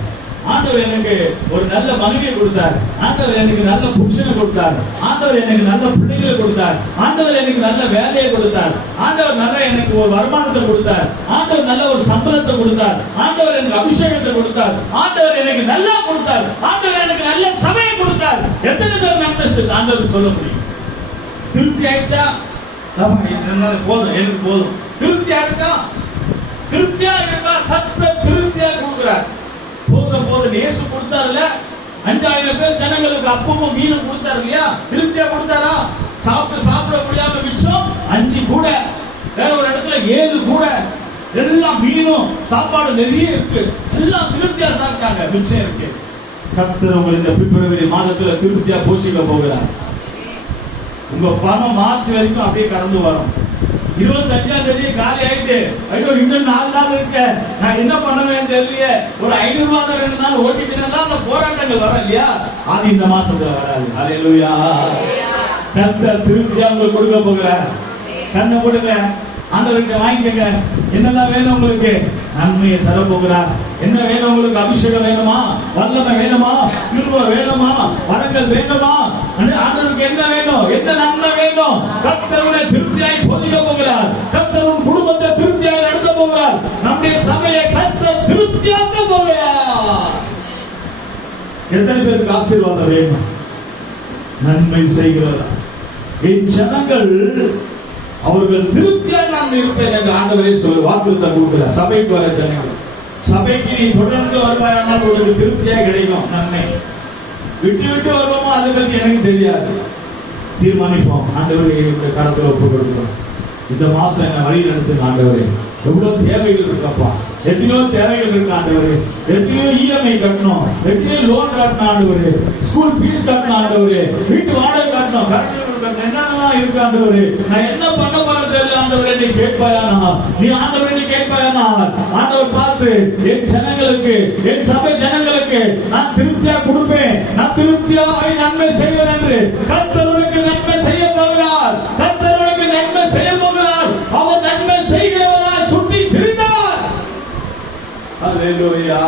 ஆண்டவர் எனக்கு ஒரு நல்ல மனைவியை கொடுத்தார். ஆண்டவர் எனக்கு நல்ல புருஷனை கொடுத்தார். ஆண்டவர் எனக்கு நல்ல பிள்ளைகளை கொடுத்தார். ஆண்டவர் எனக்கு நல்ல வேலையை கொடுத்தார். ஆண்டவர் நல்ல எனக்கு ஒரு வருமானத்தை கொடுத்தார். ஆண்டவர் நல்ல ஒரு சம்பளத்தை கொடுத்தார். ஆண்டவர் எனக்கு அபிஷேகத்தை கொடுத்தார். ஆண்டவர் எனக்கு நல்லா கொடுத்தார். ஆண்டவர் எனக்கு நல்ல சபையை கொடுத்தார். எத்தனை பேர் நன்மை ஆண்டவர் சொல்ல முடியும்? திருப்தி ஆயிடுச்சா? போதும், எனக்கு போதும். திருப்தியா இருக்கா? கர்த்தர் திருப்தியா கொடுக்கிறார். போது இயேசு கொடுத்தாருல, 5000 பேர் ஜனங்களுக்கு அப்பமும் மீனும் கொடுத்தாரு இல்லையா? திருப்தியா கொடுத்தாரா? சாப்பிட முடியாம மிச்சம் 5 கூட, வேற ஒரு இடத்துல 7 கூட, எல்லாம் மீனும் சாப்பாடு நிறைய இருக்கு, எல்லாம் திருப்தியா சாப்பிட்டாங்க, மிச்சம் இருக்கு. கர்த்தர் உங்களை இந்த பிப்ரவரி மாதத்துல திருப்தியா போஷிக்க போகிறார். உங்க பணம் மார்ச் வரைக்கும் அப்படியே கடந்து வரும். 25ஆம் தேதி காலி ஆயிட்டு, ஐயோ இன்னும் 4 நாள் இருக்கு, நான் என்ன பண்ணுவேன்னு தெரியலையே, ஒரு 500 ரூபாய் 2 நாள் ஓட்டிட்டா அந்த போராட்டங்கள் வர இல்லையா? அது இந்த மாசத்துல வராது. அல்லேலூயா. கர்த்தர் திருப்தியா உங்களுக்கு கொடுக்க போகிறார். கண்ணை கொடுங்க, ஆண்டவர்கிட்ட வாங்கிக்கங்க. என்னெல்லாம் வேணும் உங்களுக்கு? நன்மையை தர போகிறார். என்ன வேணும் உங்களுக்கு? அபிஷேகம் வேணுமா? வல்லமை வேணுமா? கிருபை வேணுமா? வரங்கள் வேணுமா? ஆண்டவருக்கு என்ன வேணும்? என்ன நன்மை வேணும்? கர்த்தருடைய திருப்தியாய் போதிக்க போகிறார். கர்த்தர் குடும்பத்தை திருப்தியாக நடத்த போகிறார். நம்முடைய சபையை கர்த்தர் திருப்தியாக்க போகிறார். எத்தனை பேருக்கு ஆசீர்வாதம் வேணும்? நன்மை செய்கிறதா? என் ஜனங்கள் அவர்கள் திருப்தியாக நான் இருப்பேன் என்று ஆண்டவரே சொல்லி வாக்குறுத்தம் கொடுக்கிறார். சபைக்கு வர ஜனங்கள், சபைக்கு நீ தொடர்ந்து வருவாயானால் உங்களுக்கு திருப்தியாக கிடைக்கும் நன்மை. விட்டு வருவோமோ அதை பற்றி எனக்கு தெரியாது. தீர்மானிப்போம். ஆண்டவரே கடத்துல ஒப்பு கொடுக்கிறோம். இந்த மாசம் என்ன வழி நடத்துங்க ஆண்டவரே. எவ்வளவு தேவைகள் இருக்கப்பா, எத்தனையோ தேவைகள் இருக்கு ஆண்டவரே. எத்தனையோ இஎம்ஐ கட்டணும், எத்தனையோ லோன் கட்டணும் ஆண்டவரே, ஸ்கூல் ஃபீஸ் கட்டணும் ஆண்டவரே, வீட்டு வாடகை கட்டணும், என்னென்னலாம் இருக்கு ஆண்டவரே. நான் என்ன பண்ண போறது ஆண்டவரே நீ கேட்பாயானா? நீ ஆண்டவரே நீ கேட்பாயானா? ஆண்டவர் பார்த்து என் ஜனங்களுக்கு, என் சபை ஜனங்களுக்கு நான் திருப்தியா கொடுப்பேன், நான் திருப்தியாக நன்மை செய்வேன் என்று கர்த்தருக்கு நன்மை செய்ய போகிறார். கர்த்தருக்கு நன்மை செய்ய போகிறார். அவர் நன்மை செய்கிறவராய் சுற்றி திரிந்தார். அல்லேலூயா.